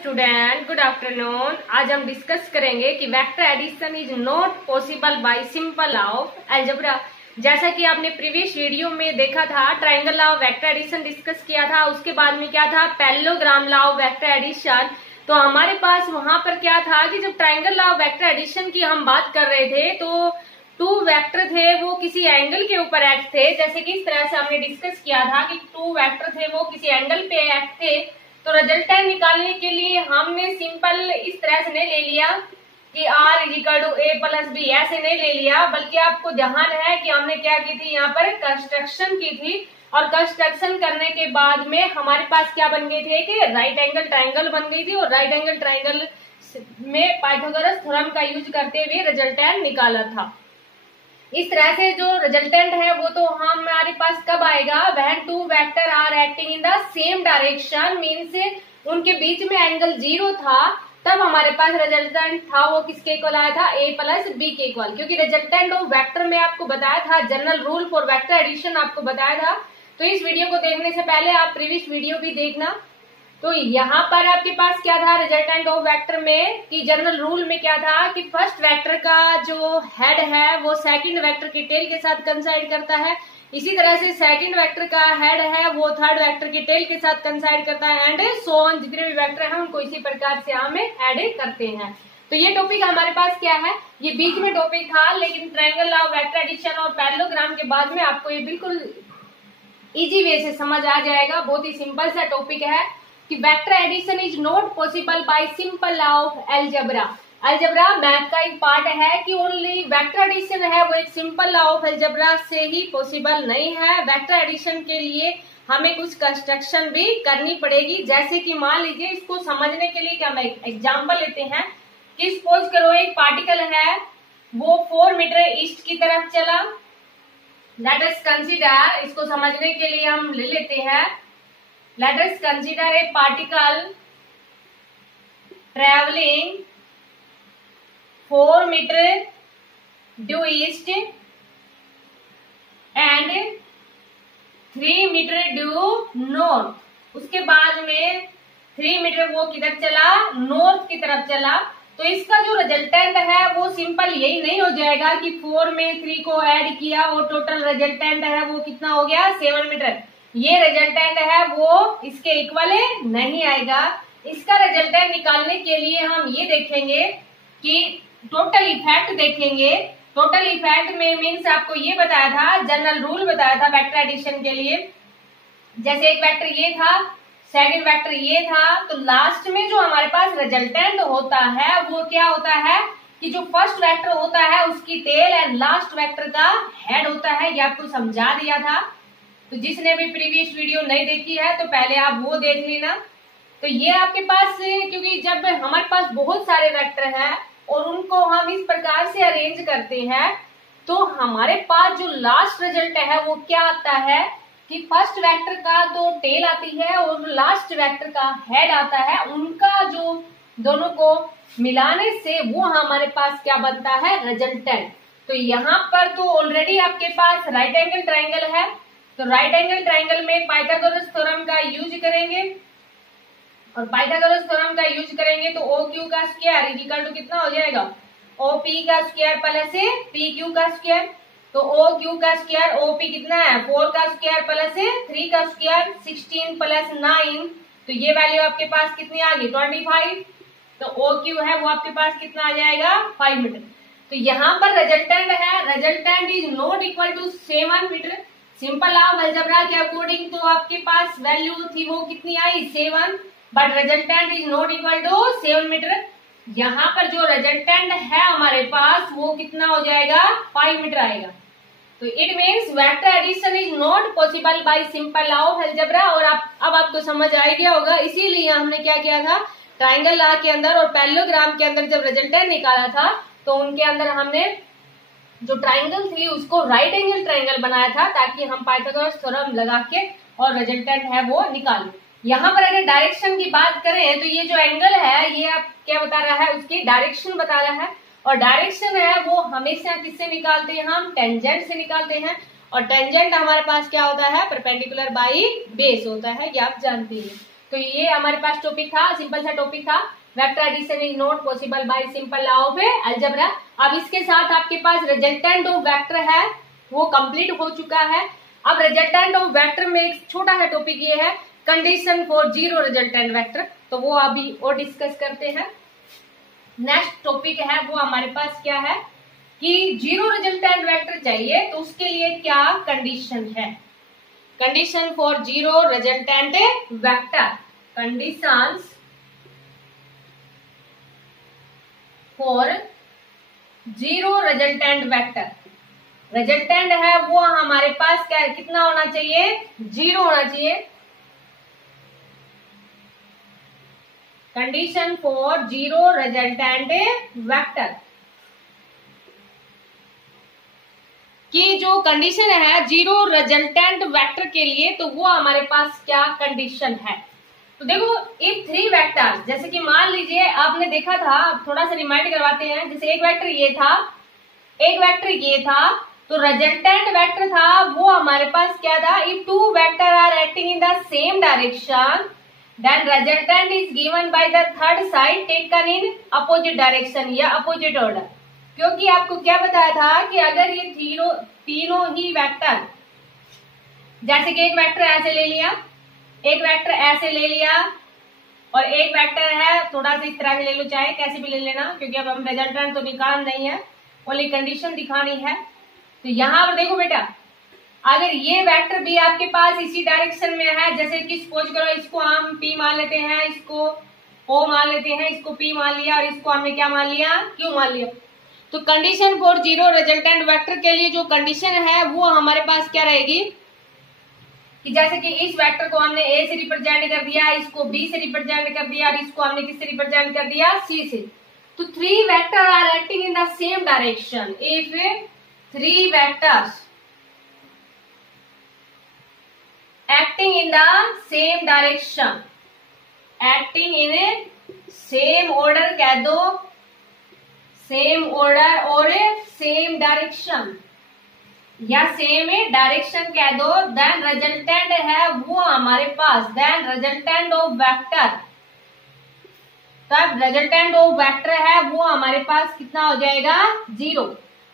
Student, good afternoon. आज हम discuss करेंगे कि vector addition is not possible by simple law of algebra. जैसा कि आपने प्रीवियस वीडियो में देखा था, triangle law of vector addition discuss किया था। उसके बाद में क्या था, parallelogram law of vector addition. तो हमारे पास वहां पर क्या था कि जब triangle law of vector addition की हम बात कर रहे थे तो टू वेक्टर थे वो किसी एंगल के ऊपर एक्ट थे। जैसे कि इस तरह से हमने डिस्कस किया था कि टू वेक्टर थे वो किसी एंगल पे एक्ट थे। तो रिजल्टेंट निकालने के लिए हमने सिंपल इस तरह से नहीं ले लिया कि r equal to a plus B, ऐसे नहीं ले लिया, बल्कि आपको ध्यान है कि हमने क्या की थी, यहाँ पर कंस्ट्रक्शन की थी। और कंस्ट्रक्शन करने के बाद में हमारे पास क्या बन गए थे कि राइट एंगल ट्रायंगल बन गई थी। और राइट एंगल ट्रायंगल में पाइथागोरस थ्योरम का यूज करते हुए रिजल्टेंट निकाला था। इस तरह से जो रिजल्टेंट है वो तो हमारे पास कब आएगा, when two vector are acting in the same direction, means उनके बीच में एंगल 0 था, तब हमारे पास रिजल्टेंट था वो किसके इक्वल आया था, a प्लस बी के इक्वल। क्योंकि रिजल्टेंट ऑफ वेक्टर में आपको बताया था, general rule for vector addition आपको बताया था। तो इस वीडियो को देखने से पहले आप प्रीवियस वीडियो भी देखना। तो यहाँ पर आपके पास क्या था रिजल्टेंट ऑफ वेक्टर में कि जनरल रूल में क्या था कि फर्स्ट वेक्टर का जो हेड है वो सेकंड वेक्टर के टेल के साथ कंसाइड करता है। इसी तरह से सेकंड वेक्टर का हेड है वो थर्ड वेक्टर के टेल के साथ कंसाइड करता है, एंड सो ऑन। जितने भी वेक्टर हैं उनको इसी प्रकार से हमें ऐड करते हैं। तो ये टॉपिक हमारे पास क्या है, ये बीच में टॉपिक था, लेकिन triangle law of vector addition और पैरेललोग्राम के बाद में आपको ये बिल्कुल इजी वे से समझ आ जाएगा। बहुत ही सिंपल सा टॉपिक है कि vector addition is not possible by simple law of algebra. Algebra math का एक पार्ट है कि ओनली वेक्टर एडिशन है वो एक सिंपल लॉ ऑफ अलजेब्रा से ही पॉसिबल नहीं है। वेक्टर एडिशन के लिए हमें कुछ कंस्ट्रक्शन भी करनी पड़ेगी। जैसे कि मान लीजिए, इसको समझने के लिए क्या हम एक एग्जाम्पल लेते हैं कि सपोज करो एक पार्टिकल है वो 4 मीटर ईस्ट की तरफ चला। लेट अस कंसीडर, इसको समझने के लिए हम ले लेते हैं, let us consider a particle traveling 4 meter due east and 3 meter due north। उसके बाद में 3 मीटर वो किधर चला, नॉर्थ की तरफ चला। तो इसका जो रिजल्टेंट है वो सिंपल यही नहीं हो जाएगा कि 4 में 3 को ऐड किया और टोटल रिजल्टेंट है वो कितना हो गया, 7 मीटर। ये रिजल्टेंट है वो इसके इक्वल नहीं आएगा। इसका रिजल्टेंट निकालने के लिए हम ये देखेंगे कि टोटल इफेक्ट देखेंगे। टोटल इफेक्ट में मीन्स आपको ये बताया था, जनरल रूल बताया था वेक्टर एडिशन के लिए। जैसे एक वेक्टर ये था, सेकंड वेक्टर ये था, तो लास्ट में जो हमारे पास रिजल्टेंट होता है वो क्या होता है कि जो फर्स्ट वेक्टर होता है उसकी टेल एंड लास्ट वेक्टर का हेड होता है। ये आपको समझा दिया था। तो जिसने भी प्रीवियस वीडियो नहीं देखी है तो पहले आप वो देख लेना। तो ये आपके पास, क्योंकि जब हमारे पास बहुत सारे वेक्टर हैं और उनको हम इस प्रकार से अरेंज करते हैं तो हमारे पास जो लास्ट रिजल्ट है वो क्या आता है कि फर्स्ट वेक्टर का तो टेल आती है और लास्ट वेक्टर का हेड आता है। उनका जो दोनों को मिलाने से वो हमारे पास क्या बनता है, रिजल्टेंट। तो यहाँ पर तो ऑलरेडी आपके पास राइट एंगल ट्रायंगल है, तो राइट एंगल ट्रायंगल में पाइथागोरस थ्योरम का यूज करेंगे। और पाइथागोरस थ्योरम का यूज करेंगे तो ओ क्यू का स्क्वायर इक्वल टू कितना हो जाएगा, ओ पी का स्क्वायर प्लस पी क्यू का स्क्वायर। तो ओ क्यू का स्क्वायर, ओ पी कितना है 4 का स्क्वायर प्लस 3 का स्क्वायर, 16 प्लस 9। तो ये वैल्यू आपके पास कितनी आ गई, 25। तो ओ क्यू है वो आपके पास कितना आ जाएगा, 5 मीटर। तो यहाँ पर रिजल्टेंट है, resultant is not equal to 7 metre. Simple law of algebra के अकॉर्डिंग तो आपके पास वैल्यू थी वो कितनी आई, 7, but resultant is not equal to 7 metre. यहाँ पर जो रिजल्टेंट है हमारे पास वो कितना हो जाएगा, 5 मीटर आएगा। तो it means vector addition is not possible by simple law of algebra. और अब आपको समझ आ गया होगा, इसीलिए हमने क्या किया था, ट्रायंगल लॉ के अंदर और पैरेललोग्राम के अंदर जब रिजल्टेंट निकाला था तो उनके अंदर हमने जो ट्रायंगल थी उसको राइट एंगल ट्रायंगल बनाया था, ताकि हम पाइथागोरस थ्योरम लगा के और रिजल्टेंट है वो निकालें। यहाँ पर अगर डायरेक्शन की बात करें तो ये जो एंगल है ये आप क्या बता रहा है, उसकी डायरेक्शन बता रहा है। और डायरेक्शन है वो हमेशा किससे निकालते हैं, हम टेंजेंट से निकालते हैं। और टेंजेंट हमारे पास क्या होता है, परपेंडिकुलर बाई बेस होता है, ये आप जानते हैं। तो ये हमारे पास टॉपिक था, सिंपल सा टॉपिक था, vector addition is not possible by simple law of algebra. अब इसके साथ आपके पास रिजल्टेंट ऑफ वेक्टर है वो कंप्लीट हो चुका है। अब रिजल्टेंट ऑफ वेक्टर में एक छोटा सा टॉपिक ये है condition for zero resultant vector, तो वो अभी और डिस्कस करते हैं। नेक्स्ट टॉपिक है वो हमारे पास क्या है कि जीरो रिजल्टेंट वेक्टर चाहिए तो उसके लिए क्या कंडीशन है। Condition for zero resultant vector, conditions for zero resultant vector. Resultant है वो हमारे पास क्या कितना होना चाहिए, जीरो होना चाहिए। Condition for zero resultant vector की जो कंडीशन है जीरो रिजल्टेंट वेक्टर के लिए, तो वो हमारे पास क्या कंडीशन है। तो देखो इफ थ्री वेक्टर्स, जैसे कि मान लीजिए आपने देखा था, थोड़ा सा रिमाइंड करवाते हैं, जैसे एक वेक्टर ये था, एक वेक्टर ये था, तो रिजल्टेंट वेक्टर था वो हमारे पास क्या था, if two vector are acting in the same direction then resultant is given by the third side taken in opposite direction या अपोजिट ऑर्डर। क्योंकि आपको क्या बताया था कि अगर ये तीनों ही वेक्टर, जैसे कि एक वेक्टर ऐसे ले लिया, एक वेक्टर ऐसे ले लिया और एक वेक्टर है थोड़ा सा इस तरह से ले लो, चाहे कैसे भी ले लेना, क्योंकि अब हम रिजल्टेंट तो निकाल नहीं है, ओनली कंडीशन दिखानी है। तो यहाँ पर देखो बेटा, अगर ये वेक्टर भी आपके पास इसी डायरेक्शन में है, जैसे कि सपोज करो इसको हम P मान लेते हैं, इसको O मान लेते हैं, इसको P मान लिया और इसको हमने क्या मान लिया, Q मान लिया। तो condition for zero resultant vector के लिए जो कंडीशन है वो हमारे पास क्या रहेगी कि जैसे कि इस वेक्टर को हमने A से रिप्रेजेंट कर दिया, इसको B से रिप्रेजेंट कर दिया और इसको हमने किससे रिप्रेजेंट कर दिया, C से। तो three vector are acting in the same direction, if three vectors acting in the same direction, acting in a same order कह दो, same order और same direction या same direction कह दो, then resultant है वो हमारे पास, then resultant of vector, तब resultant of vector है वो हमारे पास कितना हो जाएगा, जीरो।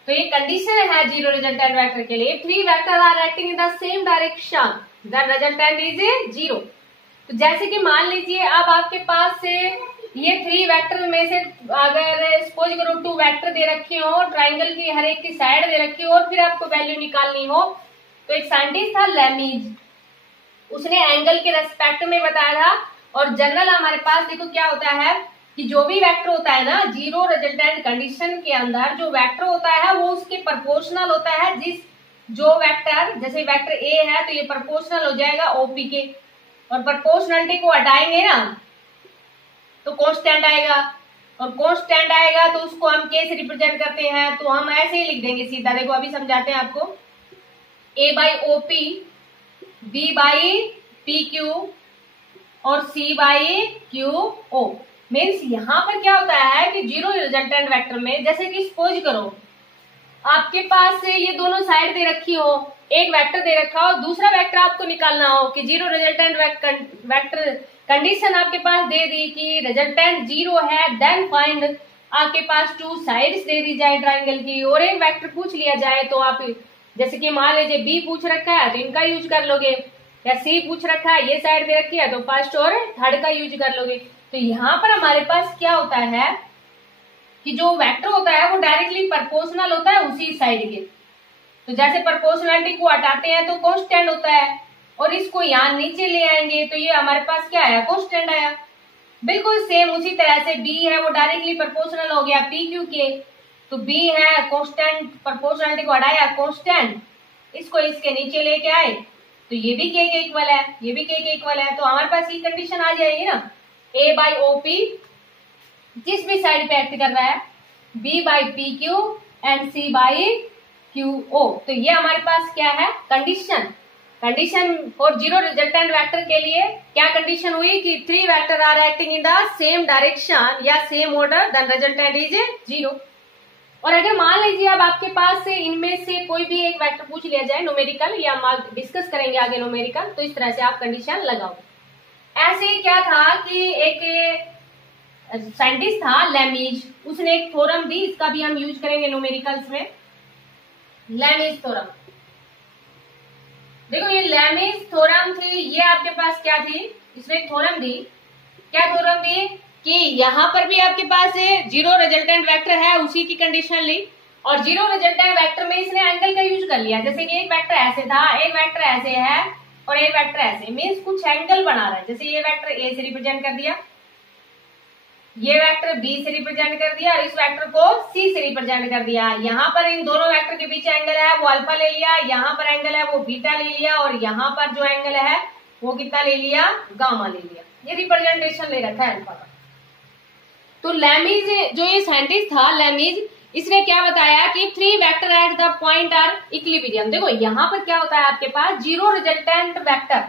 तो ये कंडीशन है जीरो रिजल्टेंट वेक्टर के लिए, three vector are acting in the same direction the resultant is zero. तो जैसे कि मान लीजिए अब आपके पास से ये थ्री वेक्टर में से अगर सपोज करो टू वेक्टर दे रखे हो, ट्राइंगल की हर एक की साइड दे रखी हो और फिर आपको वैल्यू निकालनी हो, तो एक साइंटिस्ट था लेमीज, उसने एंगल के रेस्पेक्ट में बताया था। और जनरल हमारे पास देखो क्या होता है कि जो भी वेक्टर होता है ना, जीरो रिजल्टेंट कंडीशन के अंदर जो वेक्टर होता है वो उसके प्रोपोर्शनल होता है, जिस जो वेक्टर, जैसे वेक्टर ए है तो ये प्रोपोर्शनल हो जाएगा ओपी के, और प्रोपोर्शनलिटी को हटाएंगे ना तो कांस्टेंट आएगा, और कांस्टेंट आएगा तो उसको हम के से रिप्रेजेंट करते हैं, तो हम ऐसे ही लिख देंगे सीधा। देखो अभी समझाते हैं आपको, A by O P, B by P Q और C by Q O. Means यहाँ पर क्या होता है कि जीरो रिजल्टेंट वेक्टर में, जैसे कि सपोज करो आपके पास से ये दोनों साइड दे रखी हो, एक वेक्टर दे रखा हो, दूसरा वेक्टर आपको निकालना हो कि जीरो रिजल्टेंट वेक्टर कंडीशन आपके पास दे दी कि रिजल्टेंट जीरो है, देन फाइंड, आपके पास टू साइड्स दे दी जाए ट्राइंगल की और एक वेक्टर पूछ लिया जाए, तो आप जैसे कि मान लीजिए बी पूछ रखा है तो इनका यूज कर लोगे, या सी पूछ रखा है, ये साइड दे रखी है तो फर्स्ट और थर्ड का यूज कर लोगे। तो यहाँ पर हमारे पास क्या होता है कि जो वेक्टर होता है वो डायरेक्टली प्रोपोर्शनल होता है उसी साइड के। तो जैसे प्रोपोर्शनलिटी को हटाते हैं तो कांस्टेंट होता है, और इसको यहाँ नीचे ले आएंगे तो ये हमारे पास क्या आया, कांस्टेंट आया। बिल्कुल सेम उसी तरह से बी है वो डायरेक्टली प्रोपोर्शनल हो गया पी क्यू के, तो बी है कांस्टेंट, प्रोपोर्शनलिटी को हटाया कांस्टेंट, इसको इसके नीचे लेके आए तो ये भी के इक्वल है, ये भी के इक्वल है, तो हमारे पास ये कंडीशन आ जाएगी ना, ए बाई ओ पी जिस भी साइड पे एक्ट कर रहा है, B by P Q and C by Q O. तो ये हमारे पास क्या है condition. Condition for zero resultant vector के लिए क्या कंडीशन हुई कि three vector are acting in the same direction या same order, then resultant is zero. और अगर मान लीजिए अब आपके पास से इनमें से कोई भी एक वेक्टर पूछ लिया जाए न्यूमेरिकल, या हम डिस्कस करेंगे आगे न्यूमेरिकल, तो इस तरह से आप कंडीशन लगाओ। ऐसे ही क्या था कि एक साइंटिस्ट था लैमीज, उसने एक थ्योरम दी, इसका भी हम यूज करेंगे न्यूमेरिकल्स में, लैमीज थ्योरम। देखो ये लैमीज थ्योरम थी, ये आपके पास क्या थी, इसने एक थ्योरम दी। क्या थ्योरम दी कि यहाँ पर भी आपके पास जीरो रिजल्टेंट वेक्टर है, उसी की कंडीशन ली, और जीरो रिजल्टेंट वेक्टर में इसने एंगल का यूज कर लिया। जैसे कि एक वेक्टर ऐसे था, एक वेक्टर ऐसे है और एक वेक्टर ऐसे, मीन्स कुछ एंगल बना रहा है। जैसे ये वेक्टर ए से रिप्रेजेंट कर दिया, ये वेक्टर बी से रिप्रेजेंट कर दिया और इस वेक्टर को सी से रिप्रेजेंट कर दिया। यहाँ पर इन दोनों वेक्टर के बीच एंगल है वो अल्फा ले लिया, यहाँ पर एंगल है वो बीटा ले लिया, और यहाँ पर जो एंगल है वो कितना ले लिया, गामा ले लिया। ये रिप्रेजेंटेशन ले रखा है अल्फा का। तो लैमीज, जो ये साइंटिस्ट था लैमीज, इसने क्या बताया कि three vector at the point are equilibrium. देखो यहाँ पर क्या होता है आपके पास, जीरो रिजल्टेंट वेक्टर,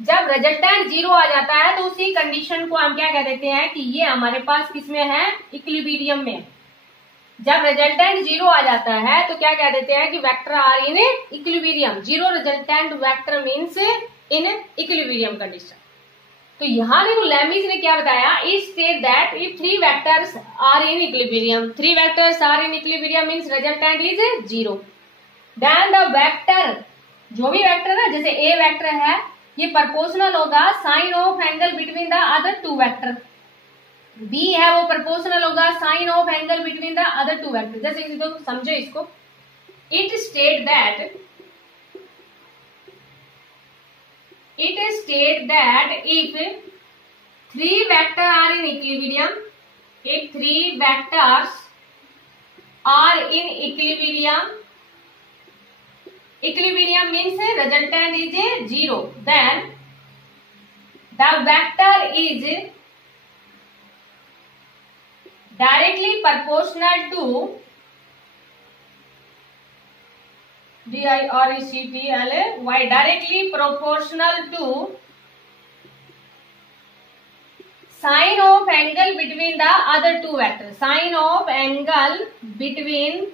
जब रिजल्टेंट जीरो आ जाता है तो उसी कंडीशन को हम क्या कह देते हैं कि ये हमारे पास किसमें है, इक्विलिब्रियम में। जब रिजल्टेंट जीरो आ जाता है तो क्या कह देते हैं कि vector are in equilibrium, zero resultant vector means in equilibrium condition. तो यहाँ देखो लैमीज ने क्या बताया, it state that if three vectors are in equilibrium, three vectors are in equilibrium means resultant is zero, then the vector, जो भी vector है, जैसे ए वेक्टर है, ये प्रोपोर्शनल होगा sine of angle between the other two vector, B है वो proportional होगा sine of angle between the other two vector. जैसे इसको समझो, इसको it state that if three vector are in equilibrium, if three vectors are in equilibrium, equilibrium means resultant is a zero, then the vector is directly proportional to D-I-R-E-C-T-L-A-Y, directly proportional to sine of angle between the other two vectors, sine of angle between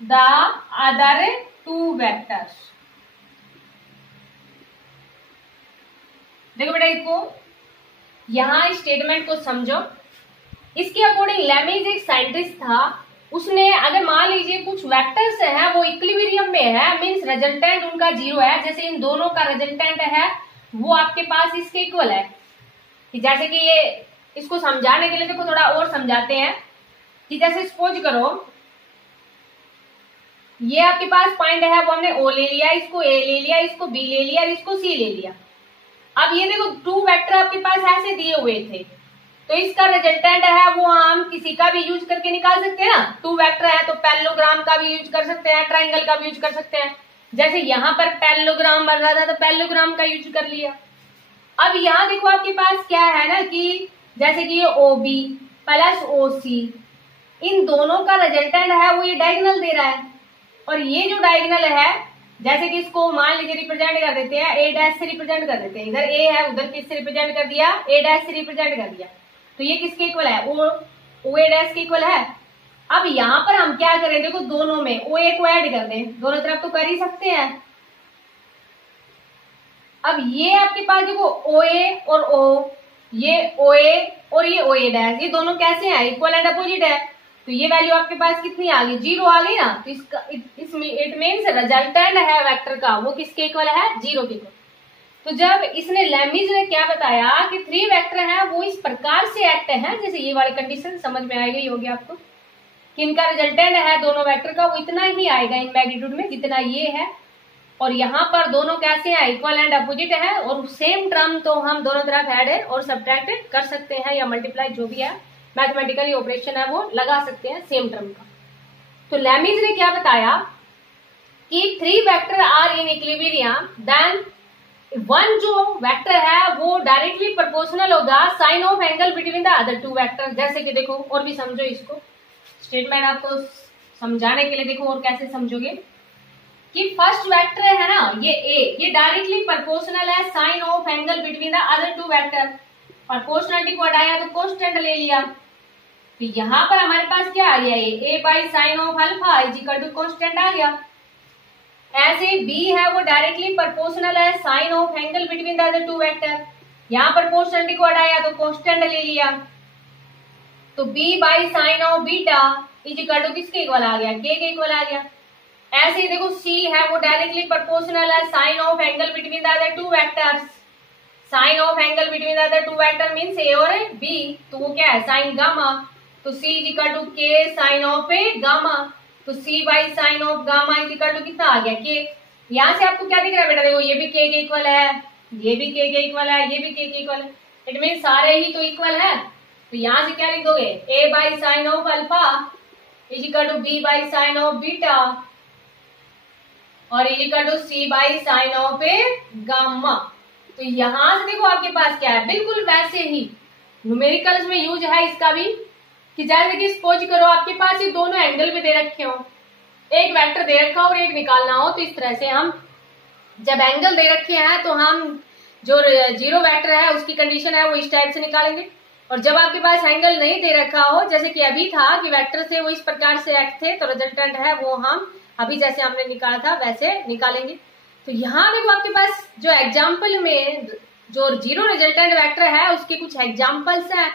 the other two vectors. देखो बेटा, इसको यहां statement को समझो। इसके according लैमीज एक scientist था, उसने अगर मान लीजिए कुछ वेक्टर्स है वो इक्विलिब्रियम में है, मींस रिजल्टेंट उनका जीरो है, जैसे इन दोनों का रिजल्टेंट है वो आपके पास इसके इक्वल है, कि जैसे कि ये, इसको समझाने के लिए देखो थोड़ा और समझाते हैं कि जैसे सपोज करो ये आपके पास पॉइंट है वो हमने ओ ले लिया, इसको ए ले लिया, इसको बी ले लिया, इसको सी ले लिया। अब ये देखो टू वेक्टर आपके पास ऐसे दिए हुए थे, तो इसका रिजल्टेंट है वो हम किसी का भी यूज करके निकाल सकते हैं ना। टू वेक्टर है तो पैरेललोग्राम का भी यूज कर सकते हैं, ट्राइंगल का भी यूज कर सकते हैं। जैसे यहाँ पर पैरेललोग्राम बन रहा था तो पैरेललोग्राम का यूज कर लिया। अब यहाँ देखो आपके पास क्या है ना कि जैसे कि ये ओ बी प्लस ओ सी, इन दोनों का रिजल्टेंट है वो ये डायगोनल दे रहा है, और ये जो डायगोनल है जैसे कि इसको मान लीजिए रिप्रेजेंट कर देते हैं ए डैश से रिप्रेजेंट कर देते हैं, इधर ए है उधर किससे रिप्रेजेंट कर दिया, ए डैश से रिप्रेजेंट कर दिया, तो ये किसके इक्वल है, ओ ए डैश के इक्वल है। अब यहाँ पर हम क्या करें, देखो दोनों में ओ ए को ऐड कर दें, दोनों तरफ तो कर ही सकते हैं। अब ये आपके पास देखो ओ ए और ओ, ये ओ ए और ये ओ ए डैश, ये दोनों कैसे हैं, इक्वल एंड अपोजिट है, तो ये वैल्यू आपके पास कितनी आ गई, जीरो आ गई ना। तो इसका इसमें इट मीन्स रिजल्टेंट है वेक्टर का वो किसके इक्वल है, जीरो के इक्वल। तो जब इसने लैमीज ने क्या बताया कि थ्री वेक्टर है वो इस प्रकार से एक्ट है, जैसे ये वाली कंडीशन समझ में आ गई होगी आपको कि इनका रिजल्टेंट है दोनों वेक्टर का वो इतना ही आएगा इन मैग्नीट्यूड में जितना ये है, और यहाँ पर दोनों कैसे हैं, इक्वल एंड अपोजिट है, और सेम टर्म तो हम दोनों तरफ ऐड और सब्ट्रैक्ट कर सकते हैं या मल्टीप्लाई जो भी है मैथमेटिकली ऑपरेशन है वो लगा सकते हैं सेम टर्म का। तो लैमीज ने क्या बताया कि three vector are in equilibrium, then one जो वेक्टर है वो डायरेक्टली प्रोपोर्शनल होगा sine of angle between the other two vector. जैसे कि देखो और भी समझो इसको, स्टेटमेंट आपको समझाने के लिए देखो और कैसे समझोगे कि फर्स्ट वेक्टर है ना ये ए, ये डायरेक्टली प्रोपोर्शनल है sine of angle between the other two vector, proportionality को हटाया तो कांस्टेंट ले लिया, तो यहाँ पर हमारे पास क्या आ गया, A by sine of alpha is equal to constant आ गया। ऐसे बी है वो डायरेक्टली प्रोपोर्शनल है sine of angle between the other two vector, यहाँ पर पोर्शनलिटी को हटाया तो कांस्टेंट ले लिया, तो b by sine of beta is equal to किसके इक्वल आ गया, k के इक्वल आ गया। ऐसे ही देखो c है वो डायरेक्टली प्रोपोर्शनल है sine of angle between the other two vectors. Sine of angle between the other two vector means a और b, तो वो क्या है साइन गामा, तो c is equal to k sine of A gamma, तो c by sine of gamma is equal to कितना आ गया k। यहाँ से आपको क्या दिख रहा है बेटा, देखो ये भी k के इक्वल है, ये भी k के इक्वल है, ये भी k के इक्वल है, इट मीन सारे ही तो इक्वल है। तो यहाँ से क्या लिख दोगे, a by sine of alpha is equal to b by sine of beta और is equal to c by sine of A gamma. तो यहां से देखो आपके पास क्या है, बिल्कुल वैसे ही न्यूमेरिकल्स में यूज है इसका भी, कि जैसे कि सपोज करो आपके पास ये दोनों एंगल पे दे रखे हो, एक वेक्टर दे रखा हो और एक निकालना हो, तो इस तरह से हम जब एंगल दे रखे हैं तो हम जो जीरो वेक्टर है उसकी कंडीशन है वो इस टाइप से निकालेंगे, और जब आपके पास एंगल नहीं दे रखा हो जैसे कि अभी था कि वेक्टर से वो इस प्रकार से एक्ट थे तो रिजल्टेंट है वो हम अभी जैसे हमने निकाला था वैसे निकालेंगे। तो यहाँ देखो आपके पास जो एग्जाम्पल में जो जीरो रिजल्टेंट वेक्टर है उसके कुछ एग्जाम्पल्स हैं,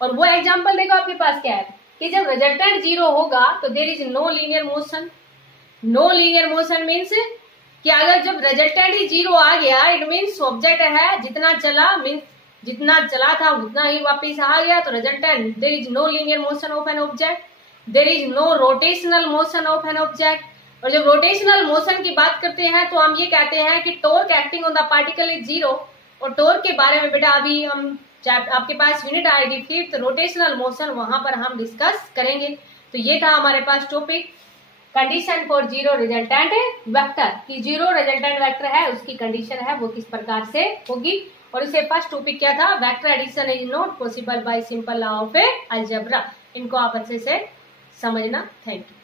और वो एग्जाम्पल देखो आपके पास क्या है कि जब रिजल्टेंट जीरो होगा तो there is no linear motion. No linear motion means कि अगर जब रिजल्टेंट ही जीरो आ गया इट मीन्स ऑब्जेक्ट है जितना चला मीन्स जितना चला था उतना ही वापिस आ गया, तो resultant there is no linear motion of an object, there is no rotational motion of an object. और जब रोटेशनल मोशन की बात करते हैं तो हम ये कहते हैं कि torque acting on the particle is zero, और टॉर्क के बारे में बेटा अभी हम आपके पास यूनिट आएगी फिफ्थ रोटेशनल मोशन, वहां पर हम डिस्कस करेंगे। तो ये था हमारे पास topic condition for zero resultant vector, कि जीरो रिजल्टेंट वेक्टर है उसकी कंडीशन है वो किस प्रकार से होगी। और इससे फर्स्ट टॉपिक क्या था, vector addition is not possible by simple law of algebra. इनको आप अच्छे से समझना। Thank you.